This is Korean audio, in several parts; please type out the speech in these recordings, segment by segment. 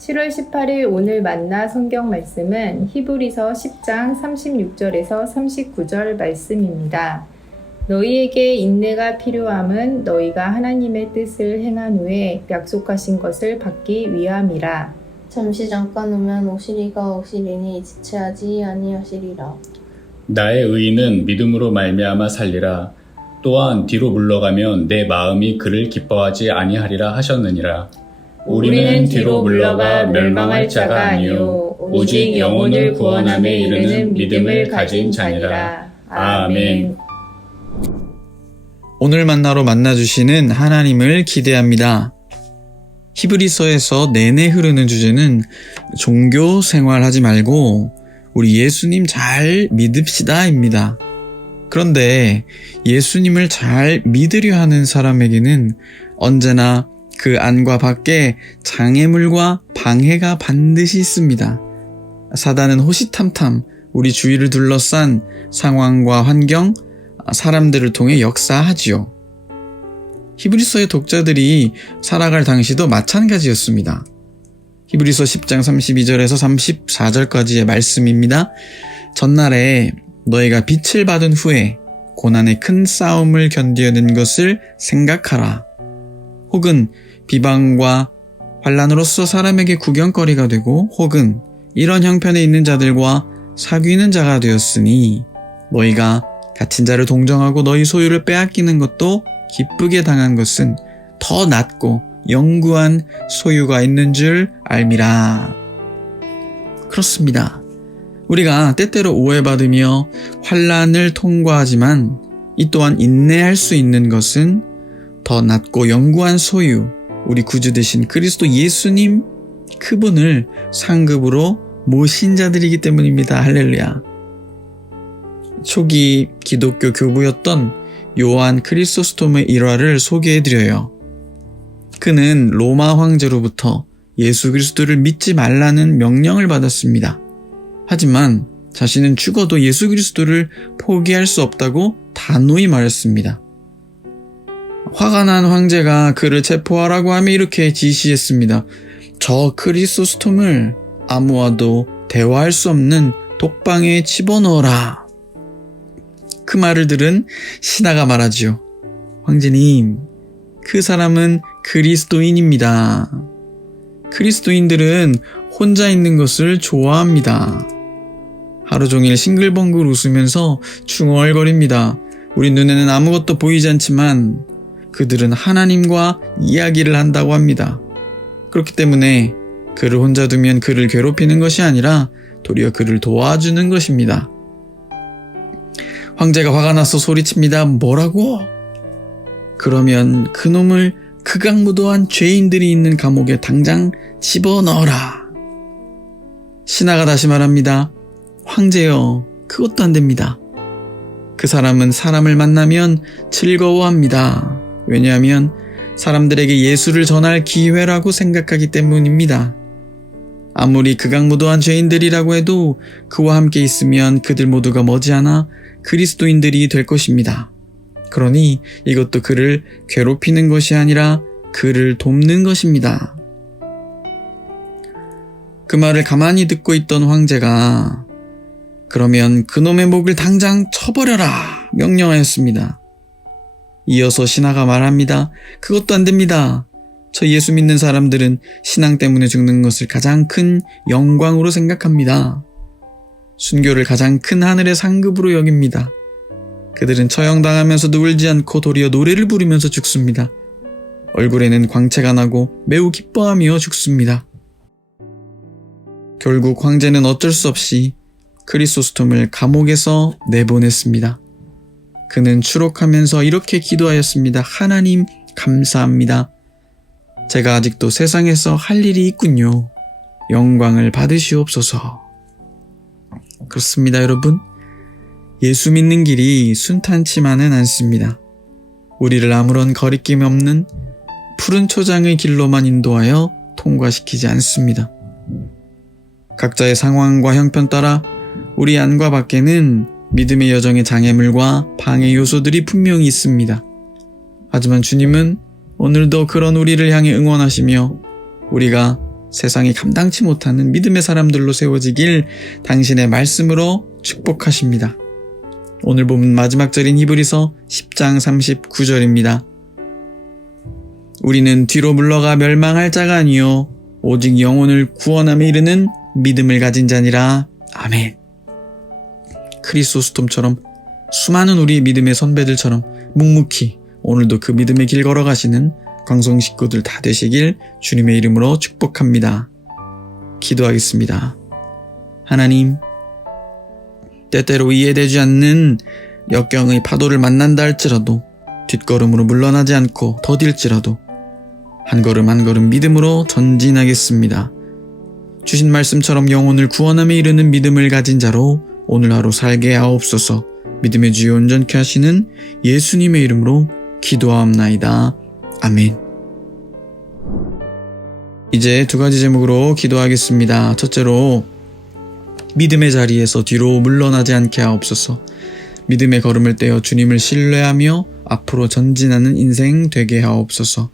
7월 18일 오늘 만나 성경 말씀은 히브리서 10장 36절에서 39절 말씀입니다. 너희에게 인내가 필요함은 너희가 하나님의 뜻을 행한 후에 약속하신 것을 받기 위함이라. 잠시 잠깐 오면 오시리가 오시리니 지체하지 아니하시리라. 나의 의인은 믿음으로 말미암아 살리라. 또한 뒤로 물러가면 내 마음이 그를 기뻐하지 아니하리라 하셨느니라. 우리는 뒤로 물러가 멸망할 자가 아니요 오직 영혼을 구원함에 이르는 믿음을 가진 자니라. 아멘. 오늘 만나로 만나주시는 하나님을 기대합니다. 히브리서에서 내내 흐르는 주제는 종교 생활하지 말고 우리 예수님 잘 믿읍시다입니다. 그런데 예수님을 잘 믿으려 하는 사람에게는 언제나 그 안과 밖에 장애물과 방해가 반드시 있습니다. 사단은 호시탐탐 우리 주위를 둘러싼 상황과 환경, 사람들을 통해 역사하지요. 히브리서의 독자들이 살아갈 당시도 마찬가지였습니다. 히브리서 10장 32절에서 34절까지의 말씀입니다. 전날에 너희가 빛을 받은 후에 고난의 큰 싸움을 견디어낸 것을 생각하라. 혹은 비방과 환난으로서 사람에게 구경거리가 되고 혹은 이런 형편에 있는 자들과 사귀는 자가 되었으니 너희가 갇힌 자를 동정하고 너희 소유를 빼앗기는 것도 기쁘게 당한 것은 더 낫고 영구한 소유가 있는 줄 알미라. 그렇습니다. 우리가 때때로 오해받으며 환난을 통과하지만 이 또한 인내할 수 있는 것은 더 낫고 영구한 소유, 우리 구주 되신 그리스도 예수님 그분을 상급으로 모신 자들이기 때문입니다. 할렐루야. 초기 기독교 교부였던 요한 크리소스톰의 일화를 소개해드려요. 그는 로마 황제로부터 예수 그리스도를 믿지 말라는 명령을 받았습니다. 하지만 자신은 죽어도 예수 그리스도를 포기할 수 없다고 단호히 말했습니다. 화가 난 황제가 그를 체포하라고 하며 이렇게 지시했습니다. 저 크리소스톰을 아무와도 대화할 수 없는 독방에 집어넣어라. 그 말을 들은 신하가 말하지요. 황제님, 그 사람은 그리스도인입니다. 그리스도인들은 혼자 있는 것을 좋아합니다. 하루 종일 싱글벙글 웃으면서 중얼거립니다. 우리 눈에는 아무것도 보이지 않지만 그들은 하나님과 이야기를 한다고 합니다. 그렇기 때문에 그를 혼자 두면 그를 괴롭히는 것이 아니라 도리어 그를 도와주는 것입니다. 황제가 화가 나서 소리칩니다. 뭐라고? 그러면 그놈을 극악무도한 죄인들이 있는 감옥에 당장 집어넣어라. 신하가 다시 말합니다. 황제여, 그것도 안 됩니다. 그 사람은 사람을 만나면 즐거워합니다. 왜냐하면 사람들에게 예수를 전할 기회라고 생각하기 때문입니다. 아무리 극악무도한 죄인들이라고 해도 그와 함께 있으면 그들 모두가 머지않아 그리스도인들이 될 것입니다. 그러니 이것도 그를 괴롭히는 것이 아니라 그를 돕는 것입니다. 그 말을 가만히 듣고 있던 황제가 그러면 그놈의 목을 당장 쳐버려라 명령하였습니다. 이어서 신하가 말합니다. 그것도 안 됩니다. 저 예수 믿는 사람들은 신앙 때문에 죽는 것을 가장 큰 영광으로 생각합니다. 순교를 가장 큰 하늘의 상급으로 여깁니다. 그들은 처형당하면서도 울지 않고 도리어 노래를 부르면서 죽습니다. 얼굴에는 광채가 나고 매우 기뻐하며 죽습니다. 결국 황제는 어쩔 수 없이 크리소스톰을 감옥에서 내보냈습니다. 그는 추록하면서 이렇게 기도하였습니다. 하나님 감사합니다. 제가 아직도 세상에서 할 일이 있군요. 영광을 받으시옵소서. 그렇습니다, 여러분. 예수 믿는 길이 순탄치만은 않습니다. 우리를 아무런 거리낌 없는 푸른 초장의 길로만 인도하여 통과시키지 않습니다. 각자의 상황과 형편 따라 우리 안과 밖에는 믿음의 여정의 장애물과 방해 요소들이 분명히 있습니다. 하지만 주님은 오늘도 그런 우리를 향해 응원하시며 우리가 세상이 감당치 못하는 믿음의 사람들로 세워지길 당신의 말씀으로 축복하십니다. 오늘 본문 마지막 절인 히브리서 10장 39절입니다. 우리는 뒤로 물러가 멸망할 자가 아니요 오직 영혼을 구원함에 이르는 믿음을 가진 자니라. 아멘. 크리소스톰처럼 수많은 우리 믿음의 선배들처럼 묵묵히 오늘도 그 믿음의 길 걸어가시는 광성 식구들 다 되시길 주님의 이름으로 축복합니다. 기도하겠습니다. 하나님, 때때로 이해되지 않는 역경의 파도를 만난다 할지라도 뒷걸음으로 물러나지 않고 더딜지라도 한 걸음 한 걸음 믿음으로 전진하겠습니다. 주신 말씀처럼 영혼을 구원함에 이르는 믿음을 가진 자로 오늘 하루 살게 하옵소서. 믿음의 주요 온전케 하시는 예수님의 이름으로 기도하옵나이다. 아멘. 이제 두 가지 제목으로 기도하겠습니다. 첫째로 믿음의 자리에서 뒤로 물러나지 않게 하옵소서. 믿음의 걸음을 떼어 주님을 신뢰하며 앞으로 전진하는 인생 되게 하옵소서.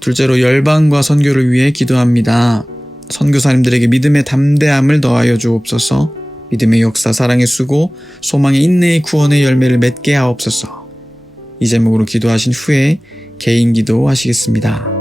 둘째로 열방과 선교를 위해 기도합니다. 선교사님들에게 믿음의 담대함을 더하여 주옵소서. 믿음의 역사, 사랑의 수고, 소망의 인내의 구원의 열매를 맺게 하옵소서. 이 제목으로 기도하신 후에 개인 기도 하시겠습니다.